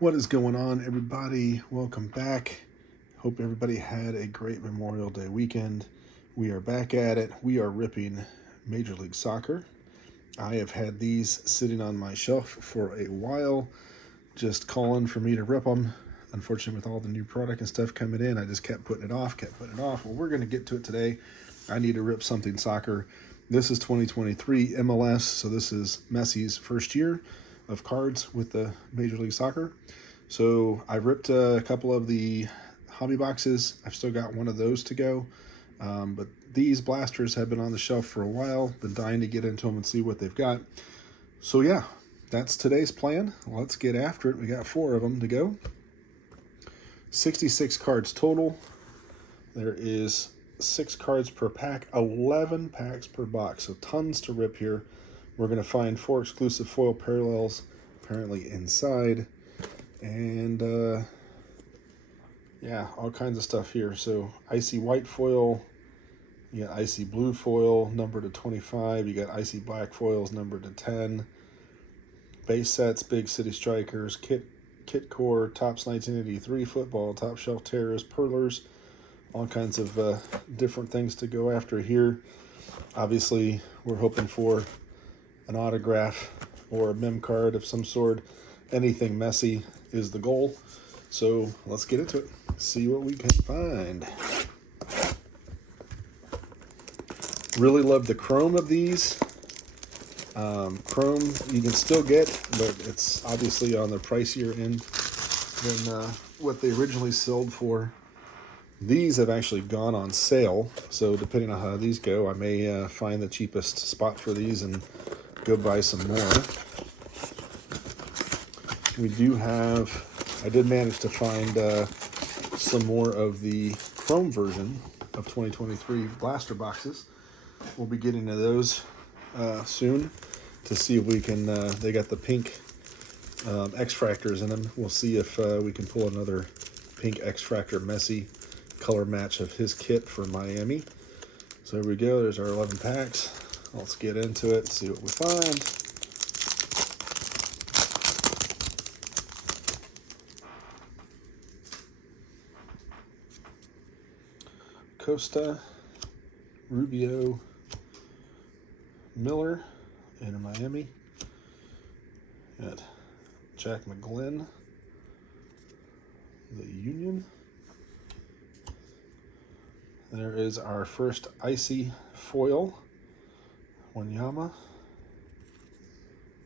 What is going on, everybody? Welcome back. Hope everybody had a great Memorial Day weekend. We are back at it. We are ripping Major League Soccer. I have had these sitting on my shelf for a while, just calling for me to rip them. Unfortunately, with all the new product and stuff coming in, I just kept putting it off. Well, we're going to get to it today. I need to rip something soccer. This is 2023 MLS, so this is Messi's first year of cards with the Major League Soccer. So I ripped a couple of the hobby boxes. I've still got one of those to go. But these blasters have been on the shelf for a while. Been dying to get into them and see what they've got. So yeah, that's today's plan. Let's get after it. We got 4 of them to go. 66 cards total. There is 6 cards per pack, 11 packs per box. So tons to rip here. We're going to find 4 exclusive foil parallels apparently inside. And yeah, all kinds of stuff here. So icy white foil, you got icy blue foil numbered to 25, you got icy black foils numbered to 10, base sets, big city strikers, kit core, tops 1983 football, top shelf terrors, perlers, all kinds of different things to go after here. Obviously, we're hoping for an autograph or a mem card of some sort. Anything Messi is the goal. So let's get into it. See what we can find. Really love the chrome of these. Chrome you can still get, but it's obviously on the pricier end than what they originally sold for. These have actually gone on sale, so depending on how these go, I may find the cheapest spot for these and go buy some more. We do have, I did manage to find some more of the chrome version of 2023 blaster boxes. We'll be getting to those soon to see if we can, they got the pink X-Fractors in them. We'll see if we can pull another pink X-Fractor Messi color match of his kit for Miami. So here we go, there's our 11 packs. Let's get into it, see what we find. Costa, Rubio, Miller in Miami. Got Jack McGlynn, the Union. There is our first icy foil, Wanyama.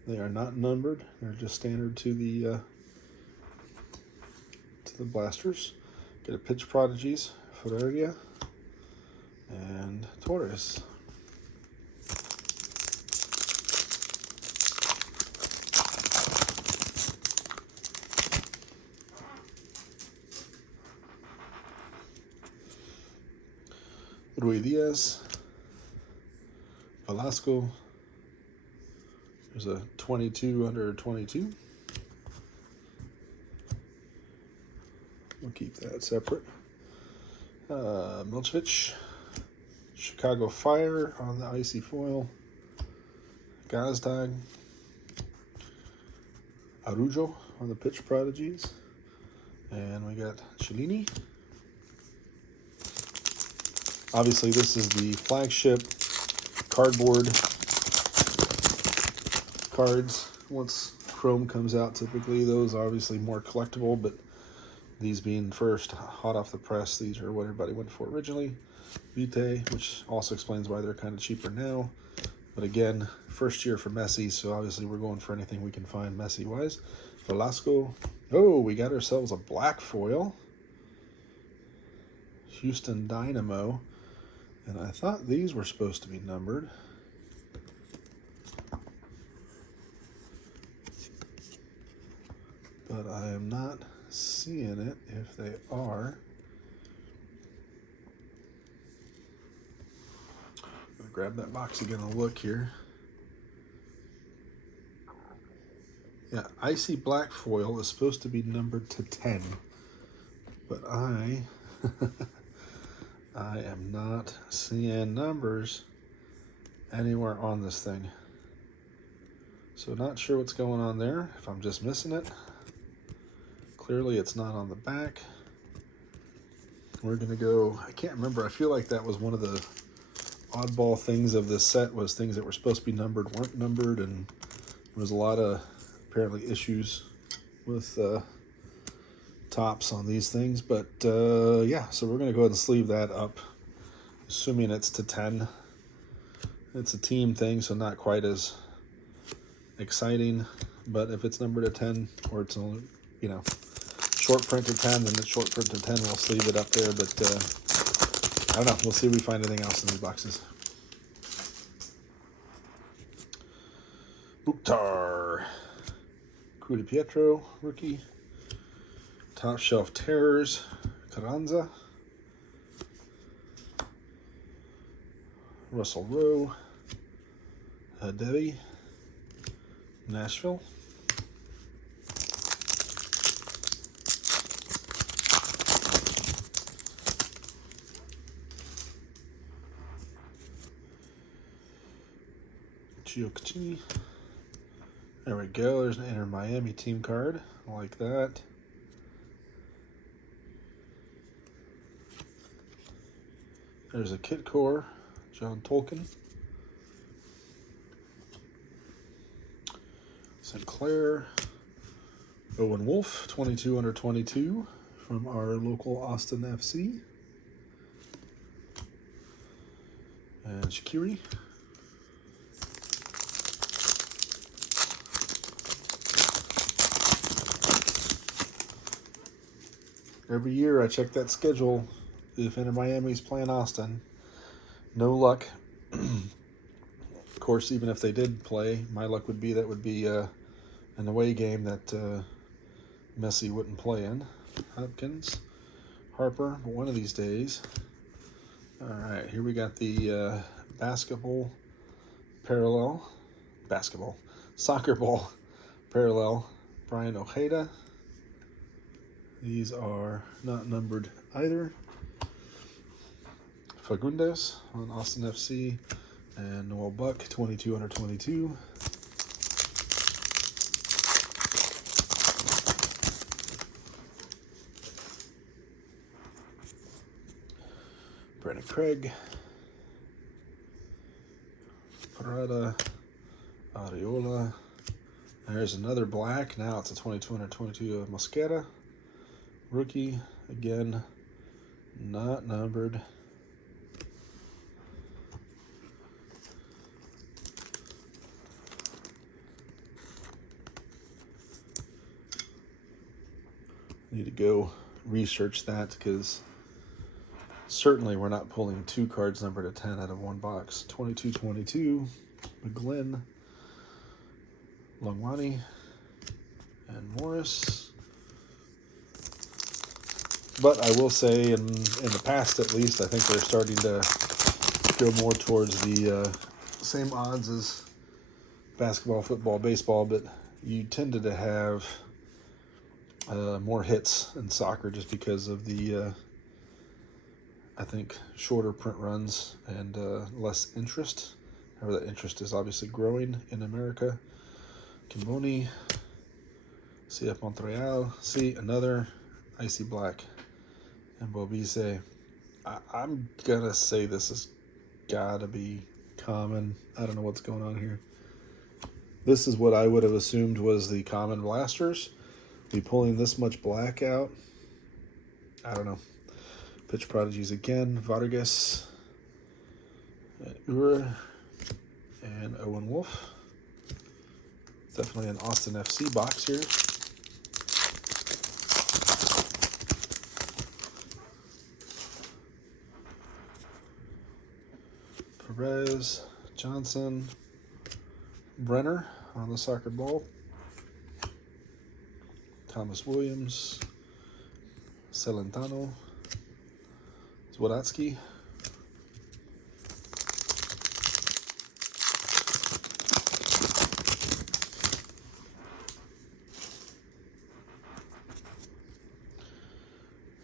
They are not numbered; they're just standard to the blasters. Get a Pitch Prodigies, Ferreria, and Torres. Rui Diaz, Velasco. There's a 22 under 22. We'll keep that separate. Milcevic, Chicago Fire on the icy foil. Gazdag, Arujo on the Pitch Prodigies. And we got Cellini. Obviously, this is the flagship cardboard cards. Once Chrome comes out, typically those are obviously more collectible, but these being first, hot off the press, these are what everybody went for originally. Vite, which also explains why they're kind of cheaper now. But again, first year for Messi, so obviously we're going for anything we can find Messi-wise. Velasco. Oh, we got ourselves a black foil. Houston Dynamo. And I thought these were supposed to be numbered. But I am not seeing it if they are. I'm gonna grab that box again and look here. Yeah, icy black foil is supposed to be numbered to 10. But I am not seeing numbers anywhere on this thing. So not sure what's going on there, if I'm just missing it. Clearly it's not on the back. We're going to go, I can't remember, I feel like that was one of the oddball things of this set, was things that were supposed to be numbered weren't numbered, and there was a lot of apparently issues with tops on these things. But yeah, so we're going to go ahead and sleeve that up, assuming it's to 10. It's a team thing, so not quite as exciting, but if it's numbered to 10, or it's only, you know, short print to 10, then it's short print to 10, we'll sleeve it up there. But I don't know, we'll see if we find anything else in these boxes. Mukhtar, Cudi Pietro, rookie. Top Shelf Terrors, Carranza. Russell Rowe, Debbie, Nashville. Gioacchini. There we go. There's an Inter Miami team card. I like that. There's a kit core, John Tolkien. St. Clair, Owen Wolf, 22/22 from our local Austin FC. And Shaqiri. Every year I check that schedule. If Inter Miami's playing Austin, no luck. Of course, even if they did play, my luck would be that would be an away game that Messi wouldn't play in. Hopkins, Harper, one of these days. All right, here we got the soccer ball parallel, Brian Ojeda. These are not numbered either. Fagundes on Austin FC, and Noel Buck, 22/22. Brennan Craig, Parada, Areola. There's another black. Now it's a 22/22 of Mosquera. Rookie, again, not numbered. Need to go research that, because certainly we're not pulling two cards numbered to 10 out of one box. 22/22, McGlynn, Longwani, and Morris. But I will say, in the past at least, I think they're starting to go more towards the same odds as basketball, football, baseball, but you tended to have more hits in soccer just because of the, I think, shorter print runs and less interest. However, that interest is obviously growing in America. Kimboni, CF Montreal, see another icy black. And Bobise, I'm gonna say this has gotta be common. I don't know what's going on here. This is what I would have assumed was the common blasters. Be pulling this much black out, I don't know. Pitch prodigies again, Vargas, and Ura, and Owen Wolf. Definitely an Austin FC box here. Perez, Johnson, Brenner on the soccer ball. Thomas Williams, Celentano, Zwodatsky.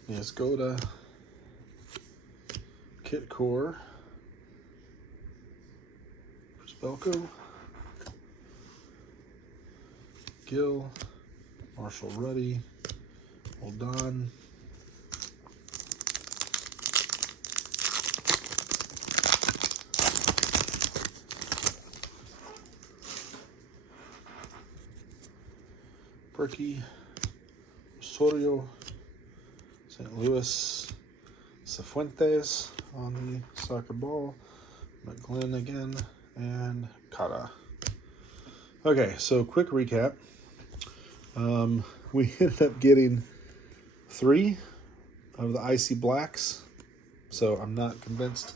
Niezgoda, Kit Core, Spelko, Gill, Marshall Ruddy, Hold on. Berkey, Osorio, St. Louis, Cifuentes on the soccer ball, McGlynn again, and Kata. Okay, so quick recap. We ended up getting 3 of the Icy Blacks, so I'm not convinced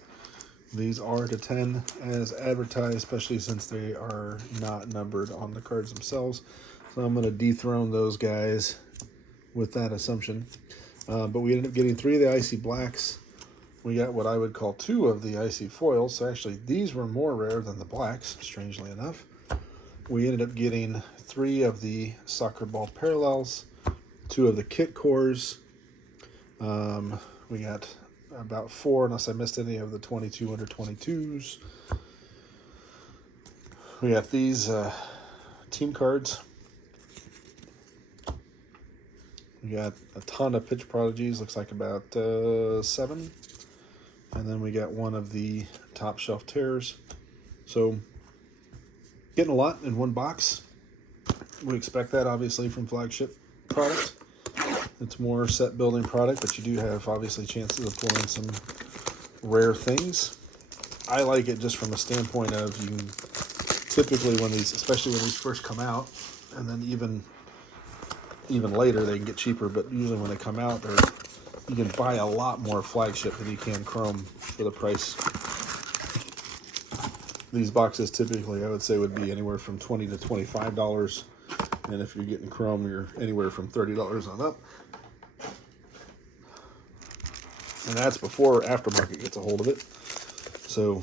these are to 10 as advertised, especially since they are not numbered on the cards themselves. So I'm going to dethrone those guys with that assumption. But we ended up getting 3 of the Icy Blacks. We got what I would call 2 of the Icy Foils. So actually, these were more rare than the Blacks, strangely enough. We ended up getting 3 of the Soccer Ball Parallels, 2 of the Kit Cores. We got about 4, unless I missed any of the 22 under 22s. We got these team cards. We got a ton of Pitch Prodigies, looks like about 7. And then we got 1 of the Top Shelf Terrors. So, getting a lot in one box. We expect that, obviously, from flagship product. It's more set building product, but you do have, obviously, chances of pulling some rare things. I like it just from a standpoint of you typically when these, especially when these first come out, and then even later they can get cheaper, but usually when they come out, you can buy a lot more flagship than you can Chrome for the price. These boxes typically, I would say, would be anywhere from $20 to $25, and if you're getting Chrome, you're anywhere from $30 on up. And that's before aftermarket gets a hold of it. So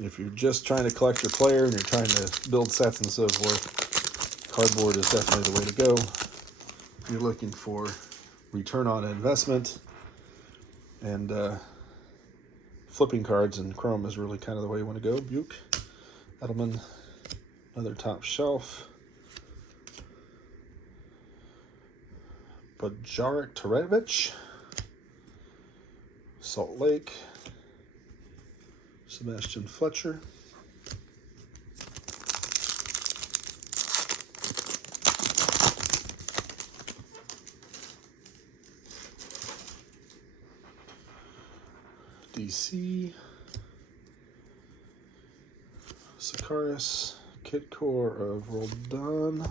if you're just trying to collect your player and you're trying to build sets and so forth, cardboard is definitely the way to go. If you're looking for return on investment, and flipping cards and Chrome is really kind of the way you want to go. Buick, Edelman, another Top Shelf, Bajaric Terevich, Salt Lake, Sebastian Fletcher, DC, Sakaris, Kit Core of Roldan,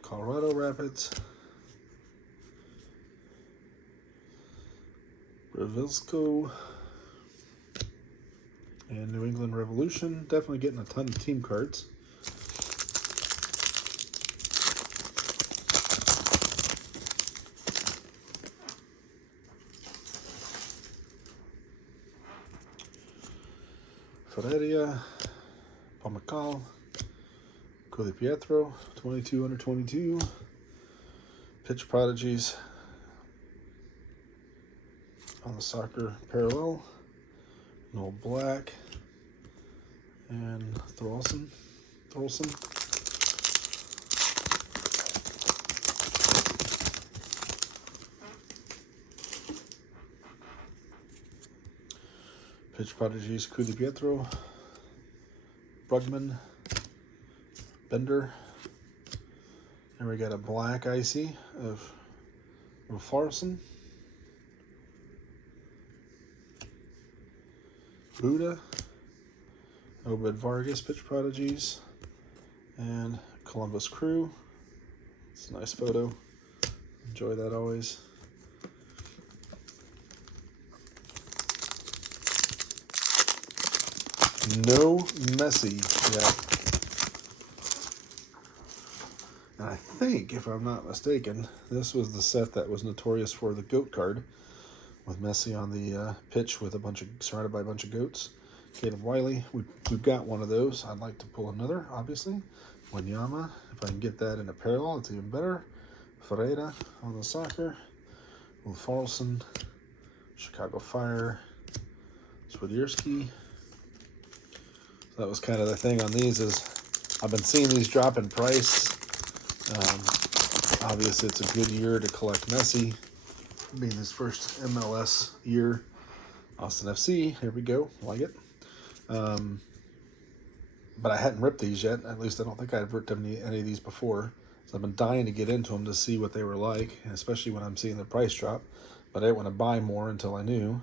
Colorado Rapids, Revilsko, and New England Revolution. Definitely getting a ton of team cards. Ferreria, Pamacal, Cody Pietro, 22 under 22, Pitch Prodigies on the soccer parallel, Noel Black, and Thorolson. Pitch Prodigies, Cody Pietro, Brugman, Bender, and we got a black icy of Farson, Buddha, Obed Vargas, Pitch Prodigies, and Columbus Crew. It's a nice photo. Enjoy that always. No Messi yet. And I think, if I'm not mistaken, this was the set that was notorious for the goat card, with Messi on the pitch with surrounded by a bunch of goats. Caleb Wiley, we've got one of those. I'd like to pull another, obviously. Wanyama, if I can get that in a parallel, it's even better. Ferreira on the soccer. Will Farlson, Chicago Fire, Swiderski. That was kind of the thing on these, is I've been seeing these drop in price. Obviously, it's a good year to collect Messi, being his first MLS year. Austin FC, here we go, like it. But I hadn't ripped these yet. At least I don't think I've ripped any of these before. So I've been dying to get into them to see what they were like, especially when I'm seeing the price drop. But I didn't want to buy more until I knew.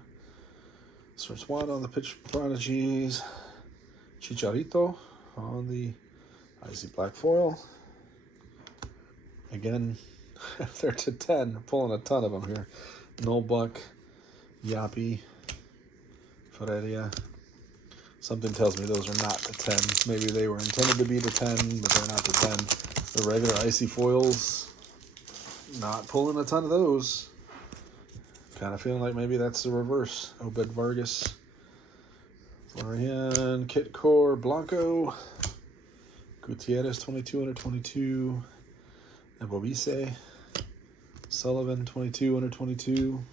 So it's one on the Pitch Prodigies. Chicharito on the icy black foil. Again, they're to 10. We're pulling a ton of them here. Nullbuck, Yapi, Ferreria. Something tells me those are not to 10. Maybe they were intended to be to 10, but they're not to 10. The regular icy foils, not pulling a ton of those. Kind of feeling like maybe that's the reverse. Obed Vargas, Florian, Kit Core, Blanco, Gutierrez, 22 under 22, Ebobise, Sullivan, 22 under 22.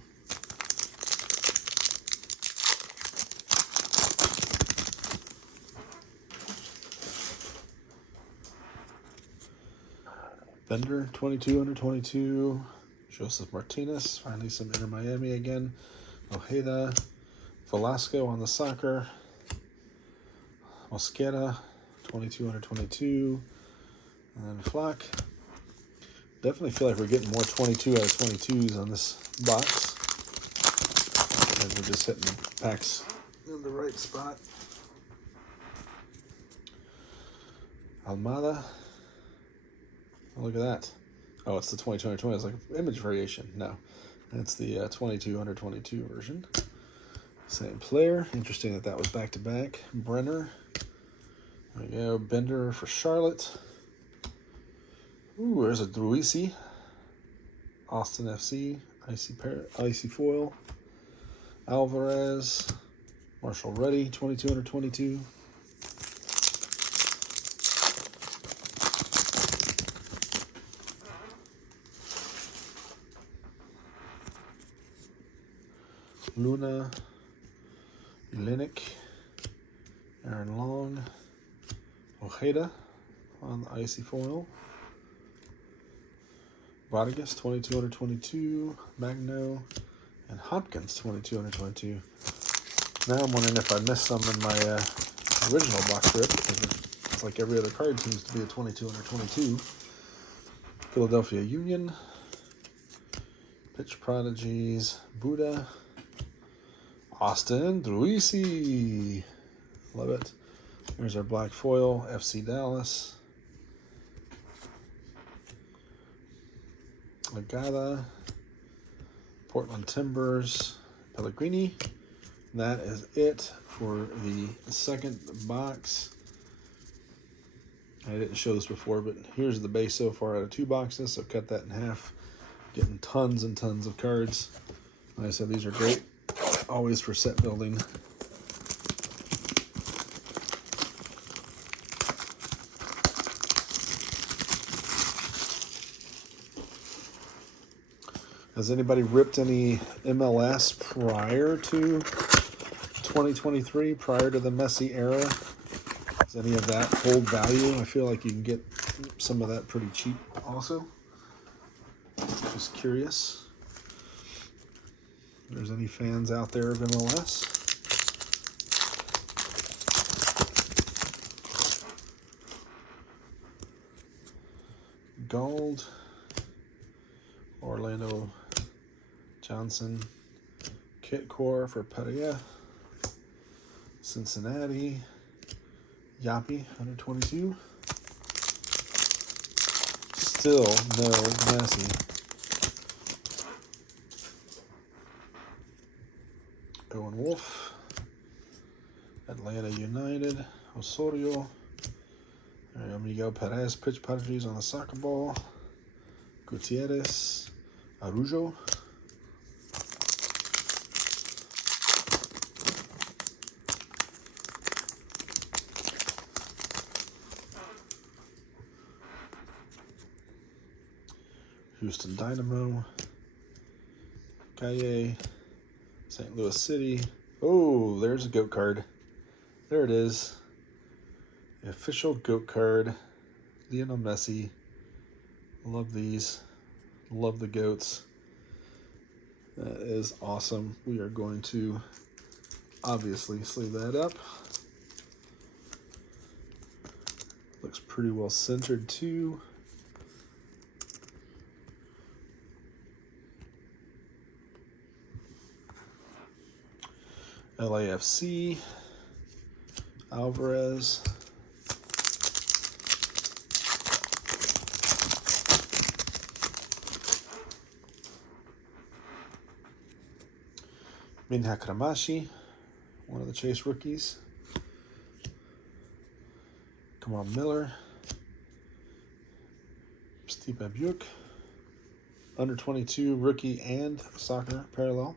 Bender, 22 under 22. Joseph Martinez, finally some Inter Miami again. Ojeda, Velasco on the soccer. Mosquera, 22 under 22. And then Flock. Definitely feel like we're getting more 22 out of 22s on this box. And we're just hitting the packs in the right spot. Almada. Oh, look at that. Oh, it's the 22 under 20. It's like image variation. No, it's the 22 under 22 version. Same player. Interesting that was back to back. Brenner. There we go. Bender for Charlotte. Ooh, there's a Druisi. Austin FC. Icy foil. Alvarez. Marshall Reddy. 22 under 22. Luna, Ilinik, Aaron Long, Ojeda on the icy foil, Vargas, 22 under 22, Magno, and Hopkins, 22 under 22. Now I'm wondering if I missed some in my original box rip, because it's like every other card seems to be a 22 under 22. Philadelphia Union, Pitch Prodigies, Buddha, Austin Druisi. Love it. Here's our black foil, FC Dallas. Agada, Portland Timbers, Pellegrini. That is it for the second box. I didn't show this before, but here's the base so far out of 2 boxes, so cut that in half. Getting tons and tons of cards. Like I said, these are great. Always for set building. Has anybody ripped any MLS prior to 2023, prior to the Messi era? Does any of that hold value? I feel like you can get some of that pretty cheap also. Just curious. If there's any fans out there of MLS. Gold. Orlando Johnson. Kit Core for Perea. Cincinnati. Yapi, 122. Still no Messi. Owen Wolf, Atlanta United, Osorio, Miguel Perez, Pitch Prodigies on the soccer ball, Gutierrez, Arujo, Houston Dynamo, Calle, St. Louis City. Oh, there's a GOAT card. There it is. The official GOAT card. Lionel Messi. Love these. Love the goats. That is awesome. We are going to obviously sleeve that up. Looks pretty well centered too. LAFC, Alvarez. Minha Kramashi, one of the Chase rookies. Come on, Miller. Steve Buick. Under 22 rookie and soccer parallel.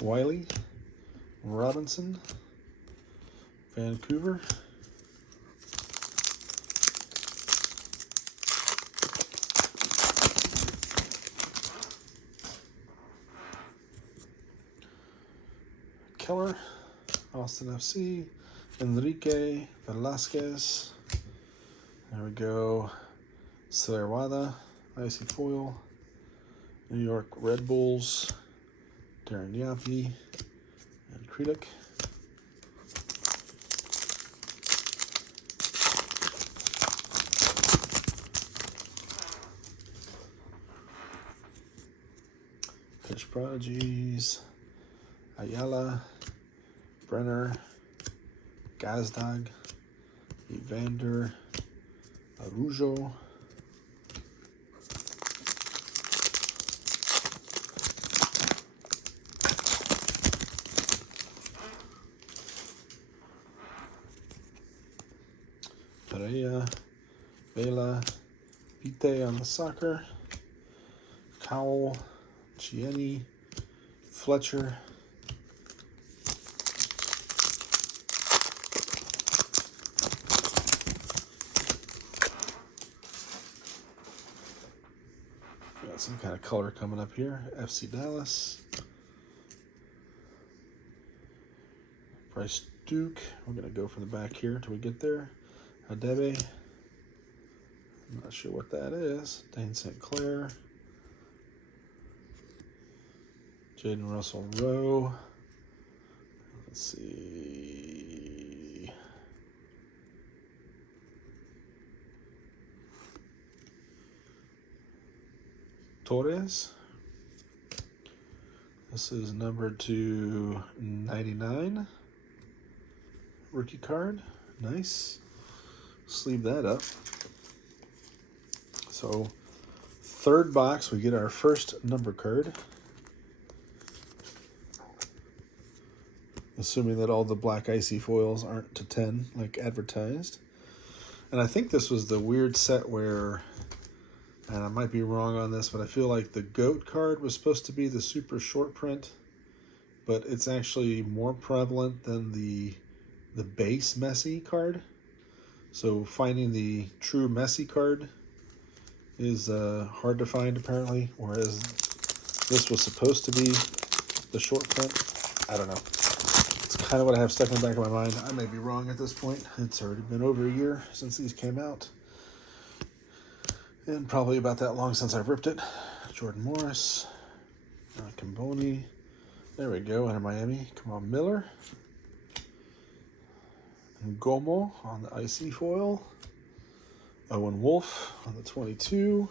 Wiley. Robinson. Vancouver. Keller. Austin FC. Enrique Velasquez. There we go. Celerwada, Icy Foil. New York Red Bulls. Darren Yaffe. And Kredek. Pitch Prodigies. Ayala. Brenner. Gazdag. Evander. Arujo. Pereira. Vela. Vite on the soccer. Cowell. Chieni. Fletcher. Got some kind of color coming up here. FC Dallas. Bryce Duke. We're going to go from the back here until we get there. Hadebe. I'm not sure what that is. Dane St. Clair. Jaden Russell Rowe. Let's see. Torres. This is numbered to 99. Rookie card. Nice. Sleeve that up. So, third box, we get our first number card. Assuming that all the black icy foils aren't to 10 like advertised. And I think this was the weird set where, and I might be wrong on this, but I feel like the GOAT card was supposed to be the super short print, but it's actually more prevalent than the base Messi card. So finding the true Messi card is hard to find apparently, whereas this was supposed to be the short print. I don't know. It's kind of what I have stuck in the back of my mind. I may be wrong at this point. It's already been over a year since these came out. And probably about that long since I've ripped it. Jordan Morris. Camboni. There we go, Inter Miami. Come on, Miller. Gomo on the icy foil. Owen Wolf on the 22.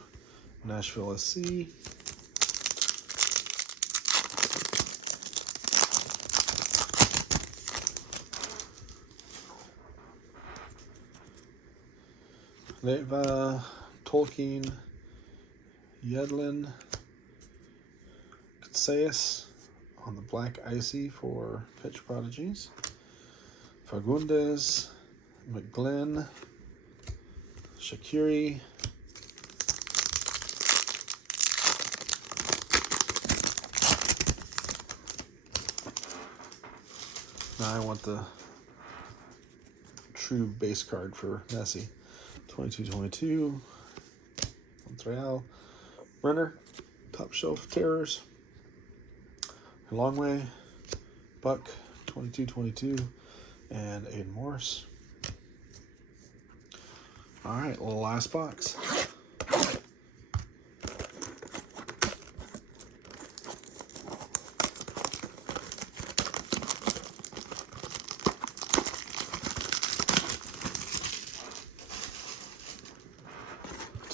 Nashville SC. Leva, Tolkien, Yedlin, Casillas on the black icy for Pitch Prodigies. Fagundes, McGlynn, Shaqiri, now I want the true base card for Messi. 22-22, Montreal, Brenner, Top Shelf Terrors, Longway, Buck, 22-22, and Aiden Morris. All right, last box.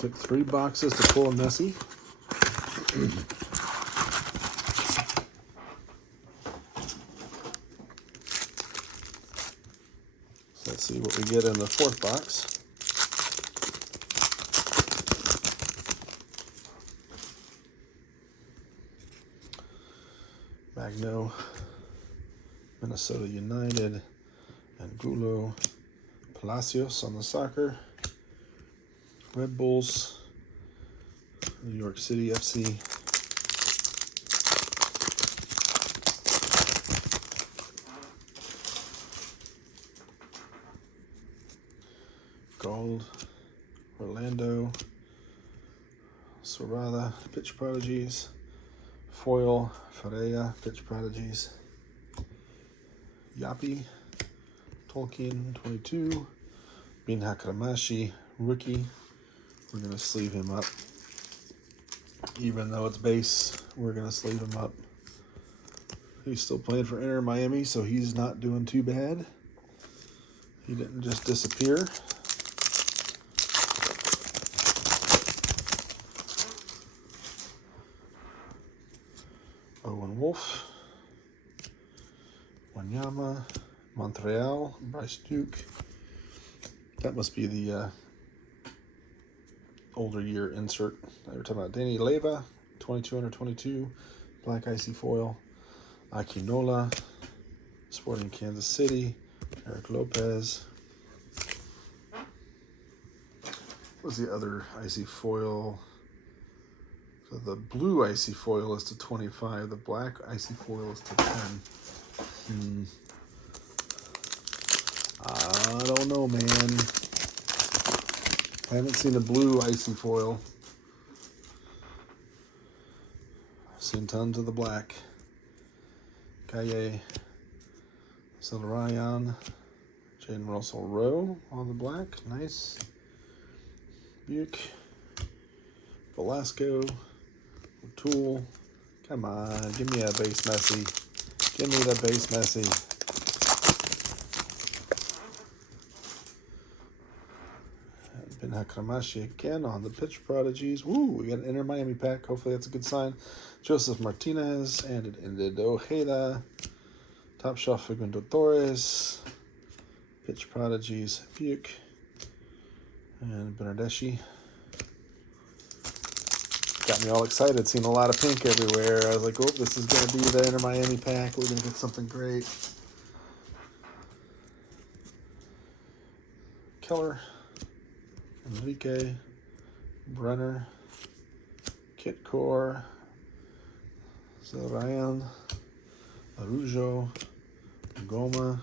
Took 3 boxes to pull a Messi. So let's see what we get in the 4th box. Magno, Minnesota United, Angulo, Palacios on the soccer, Red Bulls, New York City FC, Gold, Orlando, Sorada, Pitch Prodigies, Foil, Ferreira, Pitch Prodigies, Yapi, Tolkien, 22, Bin Hakramashi, rookie. We're going to sleeve him up. Even though it's base, we're going to sleeve him up. He's still playing for Inter Miami, so he's not doing too bad. He didn't just disappear. Owen Wolf, Wanyama, Montreal, Bryce Duke. That must be the older year insert. They were talking about Danny Leva, 22/22, black icy foil. Akinola, Sporting Kansas City, Eric Lopez. What was the other icy foil? So the blue icy foil is to 25. The black icy foil is to 10. I don't know, man. I haven't seen a blue icy foil. I've seen tons of the black. Kaye, Silverayan, Jaden Russell Rowe on the black. Nice. Buick, Velasco, O'Toole. Come on, give me a base Messi. Give me the base Messi. Ben Hakramashi again on the Pitch Prodigies. Woo, we got an Inter Miami pack. Hopefully that's a good sign. Joseph Martinez, and it ended Ojeda. Top Shelf Facundo Torres. Pitch Prodigies, Buick. And Bernardeschi. Got me all excited, seeing a lot of pink everywhere. I was like, oh, this is going to be the Inter Miami pack. We're going to get something great. Keller, Enrique, Brenner, Kit Core, Zarayan, Arujo, Goma.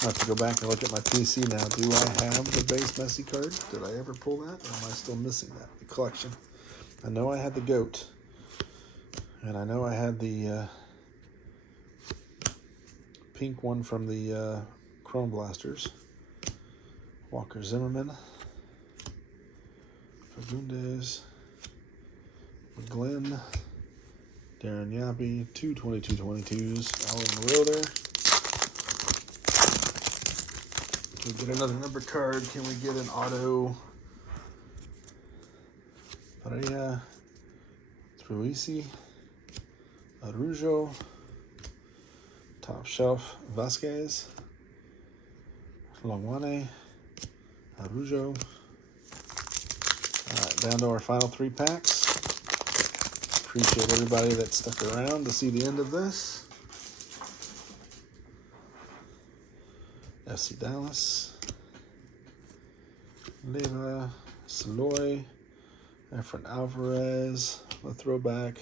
I have to go back and look at my PC now. Do I have the base Messi card? Did I ever pull that? Or am I still missing that? The collection. I know I had the GOAT. And I know I had the pink one from the Chrome Blasters. Walker Zimmerman. Fagundes. McGlynn. Darren Yappy. 2 22/22s. All in a row there. Can we get another number card? Can we get an auto? Pareja, Truisi, Arujo, Top Shelf, Vasquez, Longwane, Arujo. All right, down to our final 3 packs. Appreciate everybody that stuck around to see the end of this. FC Dallas, Leva, Saloy, Efren Alvarez, the throwback.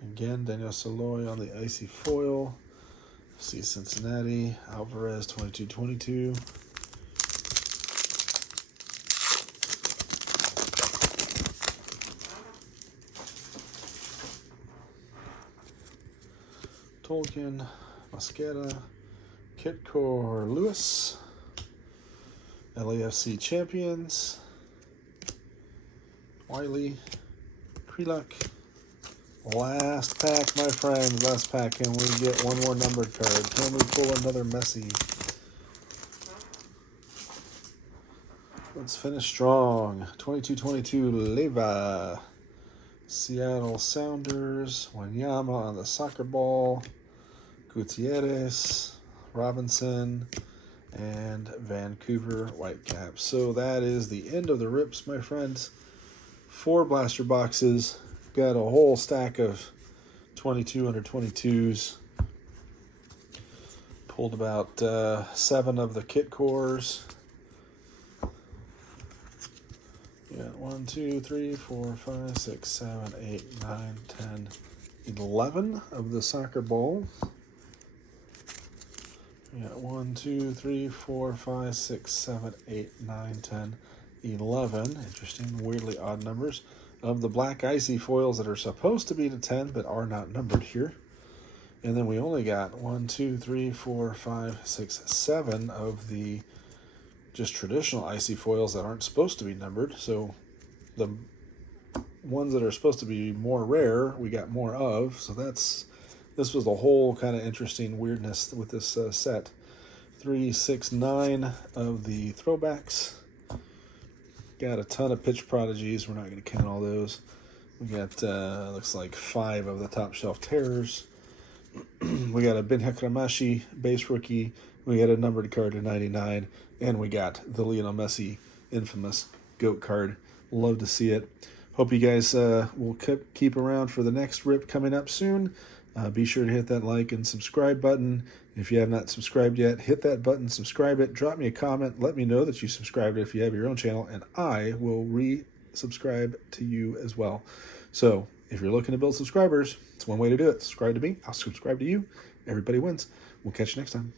Again, Daniel Saloy on the icy foil. FC Cincinnati, Alvarez 22/22. Tolkien, Mosqueda, Kit Core Lewis, LAFC Champions, Wiley, Kreluk. Last pack, my friends, last pack. Can we get one more numbered card? Can we pull another Messi? Let's finish strong. 22-22 Leva. Seattle Sounders. Wanyama on the soccer ball. Gutierrez. Robinson. And Vancouver Whitecaps. So that is the end of the rips, my friends. 4 blaster boxes. Got a whole stack of 22 under 22s. Pulled about 7 of the kit cores. We got 1, 2, 3, 4, 5, 6, 7, 8, 9, 10, 11 of the soccer balls. We got 1, 2, 3, 4, 5, 6, 7, 8, 9, 10, 11. Interesting, weirdly odd numbers. Of the black icy foils that are supposed to be to 10 but are not numbered here. And then we only got 1, 2, 3, 4, 5, 6, 7 of the just traditional icy foils that aren't supposed to be numbered. So the ones that are supposed to be more rare, we got more of. So this was the whole kind of interesting weirdness with this set. 3, 6, 9 of the throwbacks. Got a ton of pitch prodigies. We're not going to count all those. We got, looks like 5 of the top shelf terrors. We got a Ben Hakramashi base rookie. We got a numbered card to 99. And we got the Lionel Messi infamous GOAT card. Love to see it. Hope you guys will keep around for the next rip coming up soon. Be sure to hit that like and subscribe button. If you have not subscribed yet, hit that button, subscribe it, drop me a comment, let me know that you subscribed if you have your own channel, and I will resubscribe to you as well. So if you're looking to build subscribers, it's one way to do it. Subscribe to me, I'll subscribe to you. Everybody wins. We'll catch you next time.